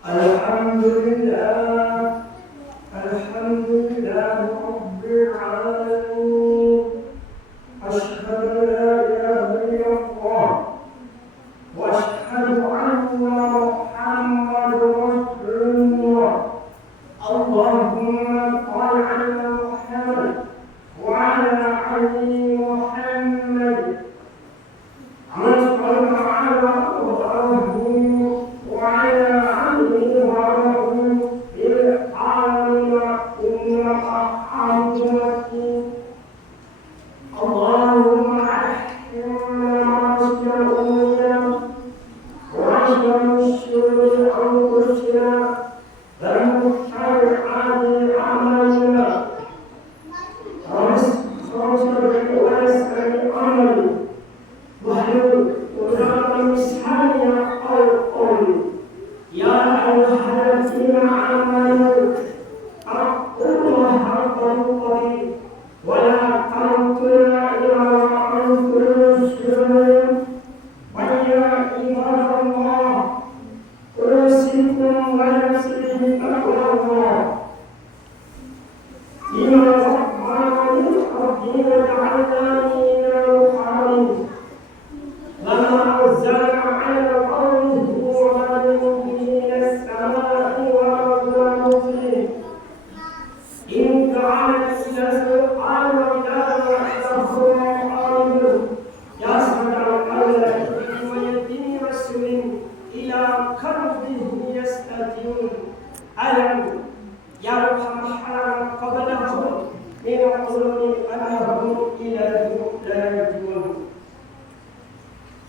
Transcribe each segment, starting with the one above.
Alhamdulillah, Alhamdulillah Rabbil Alamin. Asyhadu an la ilaha illallah wa asyhadu anna Muhammadar Rasulullah. Allahumma shalli ala Muhammad wa ala ali Muhammad.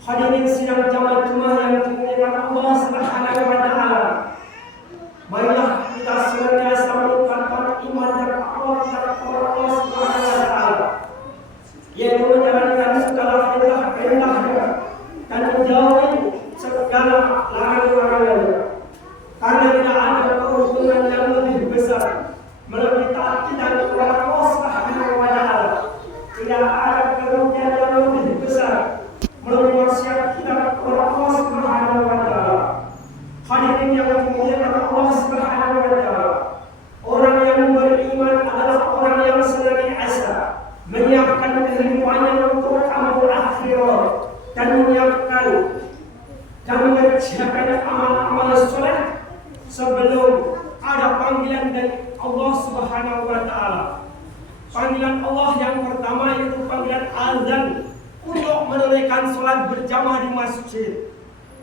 Hadirin sidang jamaah Jumat yang dimuliakan Allah Subhanahu wa taala. Marilah kita senantiasa meningkatkan iman dan takwa kepada Allah Subhanahu wa taala, yaitu menjalankan segala perintah-perintahnya dan menjauhi segala larangan-larangannya. Karena tidak ada keuntungan yang lebih besar melebihi taat kita kepada Allah Subhanahu wa taala. Tidak ada kerugian yang lebih besar melalui maksiat kita kepada Allah Subhanahu wa taala. Hadirin yang dimuliakan Allah Subhanahu wa taala, orang yang beriman adalah orang yang senantiasa menyiapkan kehidupannya untuk amal akhirat dan menyiapkan dan mengerjakan amal-amal soleh sebelum ada panggilan dari Allah Subhanahu wa taala. Panggilan Allah yang pertama yaitu panggilan azan untuk menunaikan sholat berjamaah di masjid.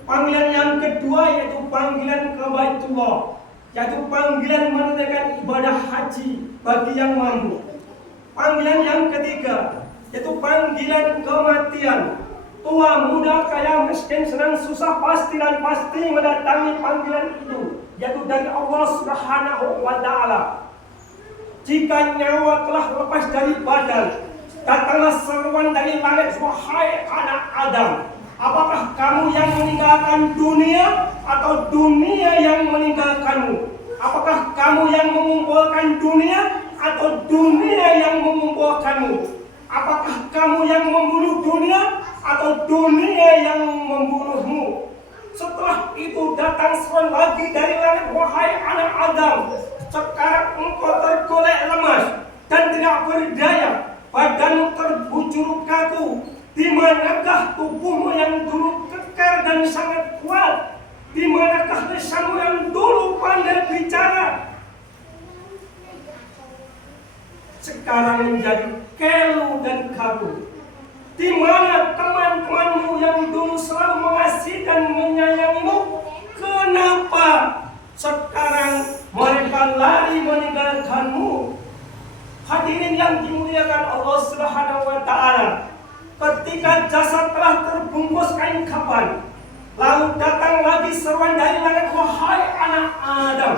Panggilan yang kedua yaitu panggilan ke Baitullah, yaitu panggilan menunaikan ibadah haji bagi yang mampu. Panggilan yang ketiga yaitu panggilan kematian. Tua, muda, kaya, miskin, senang, susah, pasti dan pasti mendatangi panggilan itu, yaitu dari Allah Subhanahu wa taala. Jika nyawa telah lepas dari badan, datanglah seruan dari langit, wahai anak Adam, apakah kamu yang meninggalkan dunia atau dunia yang meninggalkanmu? Apakah kamu yang mengumpulkan dunia atau dunia yang mengumpulkanmu? Apakah kamu yang membunuh dunia atau dunia yang membunuhmu? Setelah itu datang seruan lagi dari langit, wahai anak Adam, sekarang engkau tergolek lemas dan tidak berdaya, badanmu terbujur kaku. Di manakah tubuhmu yang dulu kekar dan sangat kuat? Di manakah lisanmu yang dulu pandai bicara? Sekarang menjadi keluh dan kabur. Di mana teman-temanmu yang dulu selalu mengasihi dan menyayangimu? Kenapa sekarang mereka lari meninggalkanmu? Hadirin yang dimuliakan Allah Subhanahu wa taala, ketika jasad telah terbungkus kain kafan, lalu datang lagi seruan dari langit, wahai anak Adam,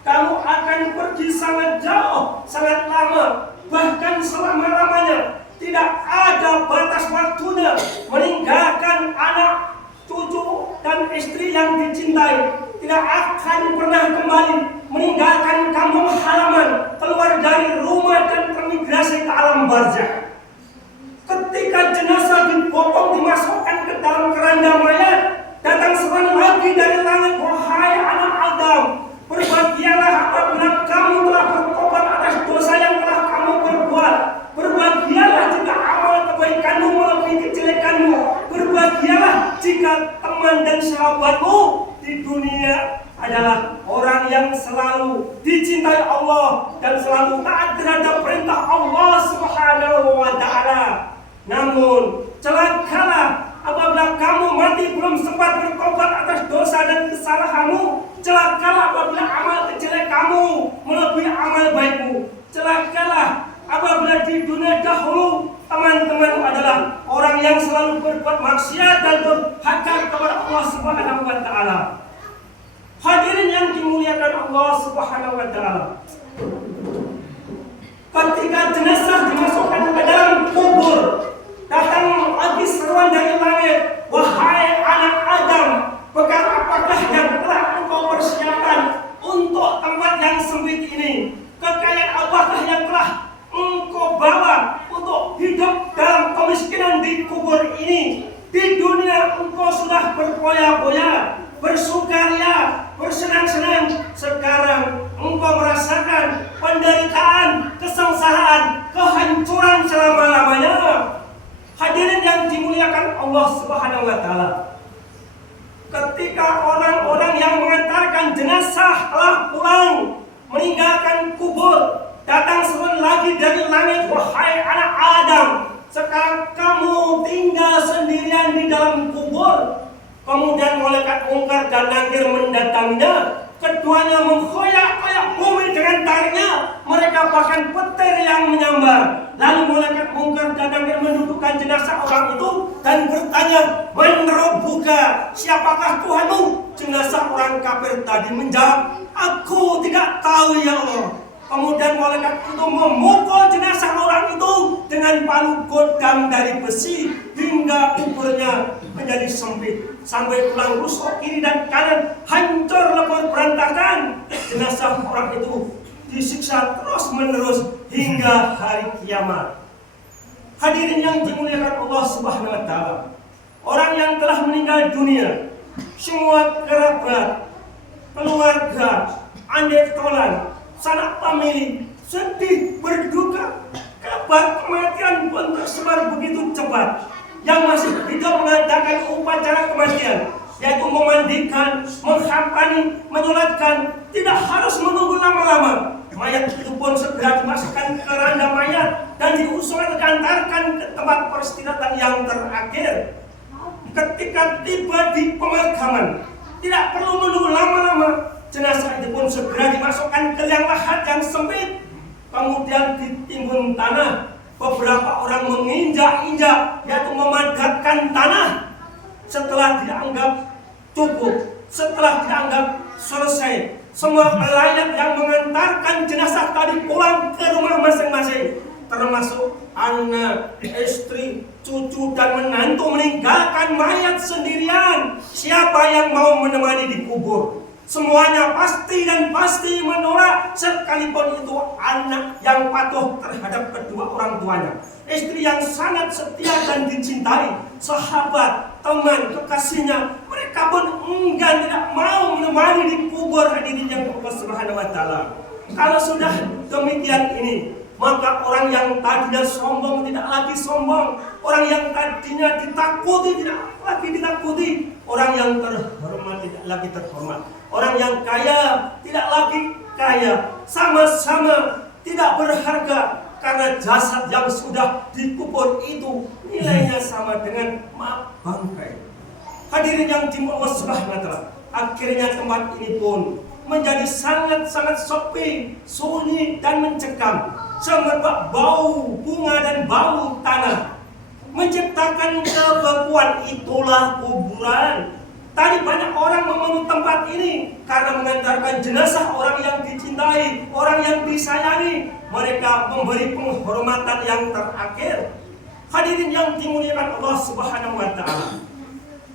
kamu akan pergi sangat jauh, sangat lama, bahkan selama-lamanya. Tidak ada batas waktunya meninggalkan anak, cucu, dan istri yang dicintai. Tidak akan pernah kembali meninggalkan kampung halaman, keluar dari rumah dan bermigrasi ke alam barzakh. Ketika jenazah dipotong dimasukkan ke dalam keranda mayat, datang seruan lagi dari langit, wahai anak Adam, adalah orang yang selalu dicintai Allah dan selalu taat terhadap perintah Allah Subhanahu wa Ta'ala. Namun, celakalah apabila kamu mati belum sempat bertobat atas dosa dan kesalahanmu. Celakalah apabila amal kecil kamu melebihi amal baikmu. Celakalah apabila di dunia dahulu teman-teman adalah orang yang selalu berbuat maksiat dan durhaka kepada Allah Subhanahu wa Ta'ala. Hadirin yang dimuliakan Allah Subhanahu wa Ta'ala, ketika jenazah dimasukkan ke dalam kubur, datang lagi seruan dari langit, wahai anak Adam, bekal apakah yang telah engkau persiapkan untuk tempat yang sempit ini? Kekayaan apakah yang telah engkau bawa untuk hidup dalam kemiskinan di kubur ini? Di dunia engkau sudah berfoya-foya, bersukaria, bersenang-senang. Sekarang engkau merasakan penderitaan, kesengsaraan, kehancuran selama-lamanya. Hadirin yang dimuliakan Allah Subhanahu wa Ta'ala, ketika orang-orang yang mengantarkan jenazah telah pulang meninggalkan kubur, datang seruan lagi dari langit, wahai anak Adam, sekarang kamu tinggal sendirian di dalam kubur. Kemudian malaikat mungkar dan nakir mendatanginya. Keduanya mengkoyak-koyak bumi dengan taringnya. Mereka bahkan petir yang menyambar. Lalu malaikat mungkar dan nakir mendudukkan jenazah orang itu dan bertanya, "Man rabbuka? Siapakah Tuhanmu?" Jenazah orang kafir tadi menjawab, "Aku tidak tahu ya Allah." Kemudian malaikat itu memukul jenazah orang itu dengan palu godam dari besi hingga kuburnya menjadi sempit, sampai tulang rusuk kiri dan kanan hancur lebur berantakan. Jenazah orang itu disiksa terus menerus hingga hari kiamat. Hadirin yang dimuliakan Allah Subhanahu wa Ta'ala, orang yang telah meninggal dunia, semua kerabat, keluarga, andai tolan, sanak famili sedih berduka. Kabar kematian pun tersebar begitu cepat. Yang masih hidup mengadakan upacara kematian, yaitu memandikan, mengkafani, menyolatkan, tidak harus menunggu lama-lama. Mayat itu pun segera dimasukkan ke keranda mayat dan diusulkan diantarkan ke tempat peristirahatan yang terakhir. Ketika tiba di pemakaman, tidak perlu menunggu lama-lama. Jenazah itu pun segera dimasukkan ke liang lahat yang sempit, kemudian ditimbun tanah. Beberapa orang menginjak-injak, yaitu memadatkan tanah. Setelah dianggap cukup, setelah dianggap selesai, semua pelayat yang mengantarkan jenazah tadi pulang ke rumah masing-masing, termasuk anak, istri, cucu, dan menantu, meninggalkan mayat sendirian. Siapa yang mau menemani di kubur? Semuanya pasti dan pasti menolak, sekalipun itu anak yang patuh terhadap kedua orang tuanya, istri yang sangat setia dan dicintai, sahabat, teman, kekasihnya, mereka pun enggan, tidak mau menemani di kubur. Hadirin yang Allah Subhanahu wa Ta'ala, kalau sudah demikian ini, maka orang yang tadinya sombong tidak lagi sombong, orang yang tadinya ditakuti tidak lagi ditakuti, orang yang terhormat tidak lagi terhormat, orang yang kaya tidak lagi kaya, sama-sama tidak berharga, karena jasad yang sudah dikubur itu nilainya sama dengan bangkai. Hadirin yang dimuliakan Allah Subhanahu wa Ta'ala, akhirnya tempat ini pun menjadi sangat-sangat sepi, sunyi dan mencekam, semerbak bau bunga dan bau tanah, menciptakan kebekuan. Itulah kuburan. Tadi banyak orang memenuhi tempat ini karena mengantarkan jenazah orang yang dicintai, orang yang disayangi. Mereka memberi penghormatan yang terakhir. Hadirin yang dimuliakan Allah Subhanahu wa Ta'ala,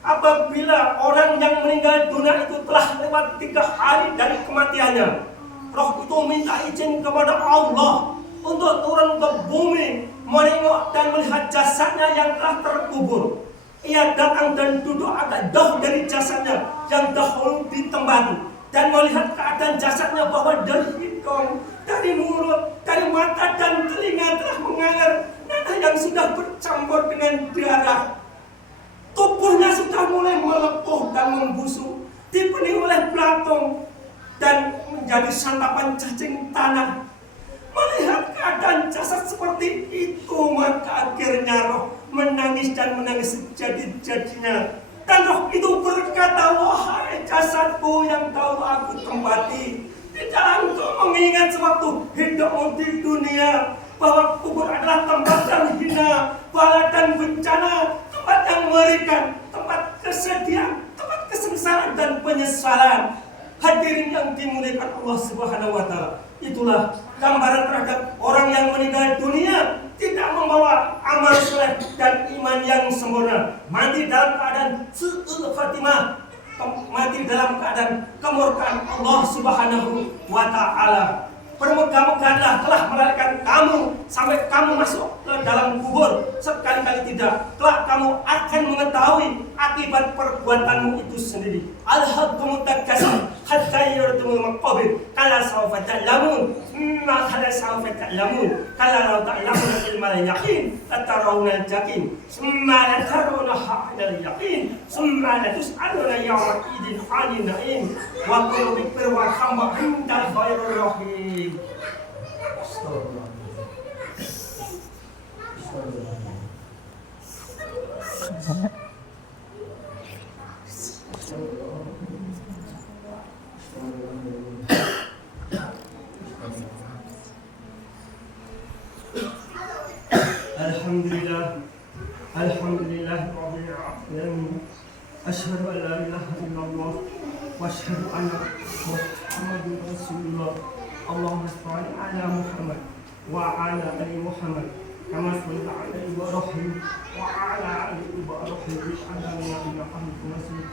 apabila orang yang meninggal dunia itu telah lewat 3 hari dari kematiannya, roh itu minta izin kepada Allah untuk turun ke bumi, menengok dan melihat jasadnya yang telah terkubur. Ia datang dan duduk agak jauh dari jasadnya yang dahulu ditembaki, dan melihat keadaan jasadnya bahwa dari hidung, dari mulut, dari mata dan telinga telah mengalir nanah yang sudah bercampur dengan darah. Tubuhnya sudah mulai melepuh dan membusuk, dipenuhi oleh jatuh dan menjadi santapan cacing tanah. Melihat keadaan jasad seperti itu, maka akhirnya roh menangis dan menangis sejadi-jadinya. Dan roh itu berkata, wahai jasadku yang tahu aku tempati, tidaklah engkau mengingat sewaktu hidupmu di dunia bahwa kubur adalah tempat yang hina, bala dan bencana, tempat yang mengerikan, tempat kesedihan, tempat kesengsaraan dan penyesalan. Hadirin yang dimuliakan Allah Subhanahu wa Ta'ala, itulah gambaran terhadap orang yang meninggal dunia tidak membawa amal soleh dan iman yang sempurna, mati dalam keadaan su'ul khatimah, mati dalam keadaan kemurkaan Allah Subhanahu wa Ta'ala. Bermegah-megahlah telah melarikan kamu sampai kamu masuk ke dalam kubur. Sekali-kali tidak, kelak kamu akan mengetahui akibat perbuatanmu itu sendiri. Al-haqqu mutakasir hatta yurtumul maqabir. Kala sawfa ta'lamun, ma kala sawfa ta'lamun. Kala law ta'lamuna ilmal yaqin, latarawna al-jaqin. Summa latarawna ha'inal yaqin. Summa latus'aluna yawma idin 'anil na'im. Wa qul bikir wa hamba indal khairur rahim. Alhamdulillah, alhamdulillah rabbil alamin. Asyhadu an la ilaha illallah wa asyhadu anna Muhammadar Rasulullah. Allahumma shalli ala Muhammad wa ala ali Muhammad kama shallaita ala Ibrahim wa ala ali Ibrahim innaka Hamidum Majid.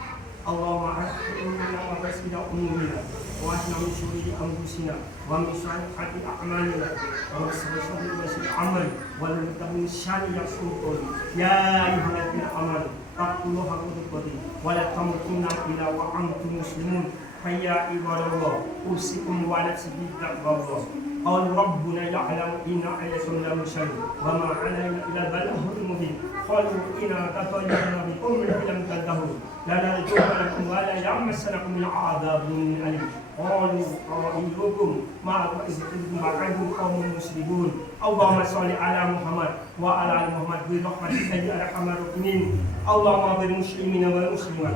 Allahumma arhamna wa basina umurina wa asna min shururi anfusina wa min sayyiati a'malina wa min sayyiati amali wa min syarri yasul. Ya ayyuhalladzina amanu taqullaha haqqa tuqatih wa la tamutunna illa wa antum muslimun. Hayya ibadallah, usikum wa nafsi bittaqwallah. Qala rabbuna ya'lamu inna ayyakum la musyrik wa ma 'alaina illa al-balaghul mubin. Qalu inna tatayyarna bikum lam tadhuru la narjukum wa la yamassanakum min 'adzabin alim. Qalu awa'ilukum ma ta'izkum ma'akum qaumun muslimun. Allahumma shalli ala Muhammad wa ala ali Muhammad bi rahmatika ya arhamar rahimin. Allahumma bil muslimina wal muslimat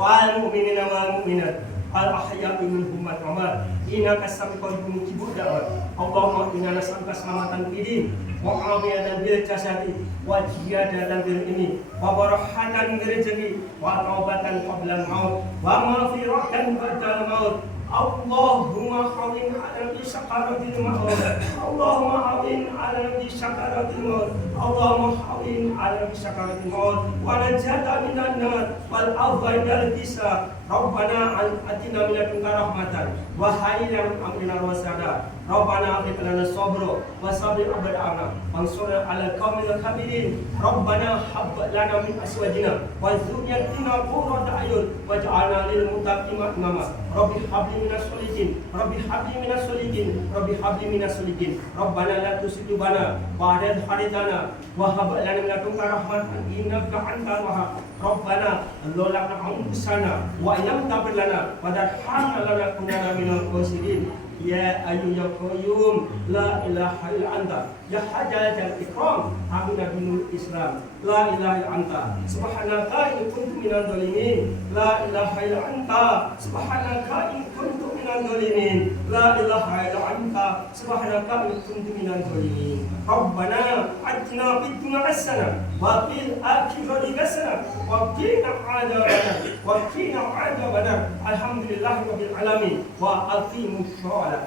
wal mu'minina wal mu'minat al-ahya'i minhum wal amwat innaka sami'un mujibud da'wat. Allahumma inna nas'aluka salamatan fid din wa afiyatan bil jasadi wa ziyadatan bil ilmi wa barakatan bil rizqi wa taubatan qabla al-maut wa maghfiratan ba'da al-maut. Allahumma hawin ala bi sakaratil maut. Allahumma hawin ala bi sakaratil maut. Allahumma hawin ala bi sakaratil maut wa najata minan nar wal afwa dal hisab. Rabbana atina min ladunka rahmatan wa hayyi lana min amrina rasada. Rabbana aghfir lana sabra wa sabir abadana wansurna 'alal qaumil kafirin. Rabbana hab lana min azwajina wa dhurriyyatina qurrata a'yun waj'alna lil muttaqina imama. Rabbi habli minas solihin, Rabbi habli minas solihin, Rabbi habli minas solihin. Rabbana la tuzigh qulubana ba'da idh hadaytana wa hab lana min ladunka rahmatan innaka antal wahhab. Rabbana dzalamna anfusana wa illam taghfir lana wa tarhamna lanakunanna minal khasirin. Ya Hayyu ya Qayyum la ilaha illa anta ya hajjal ikram amina binul Islam la ilaha illa anta subhanaka in kuntu minadh dhalimin la ilaha illa anta subhanaka in kuntu minadh dhalimin la ilaha illa anta subhanaka in kuntu minadh dhalimin. Rabbana atina fid dunya hasanah wa fil akhirati hasanah wa qina adzabannar wa qina adzabannar. Alhamdulillahirabbil alamin wa aqimus shalah.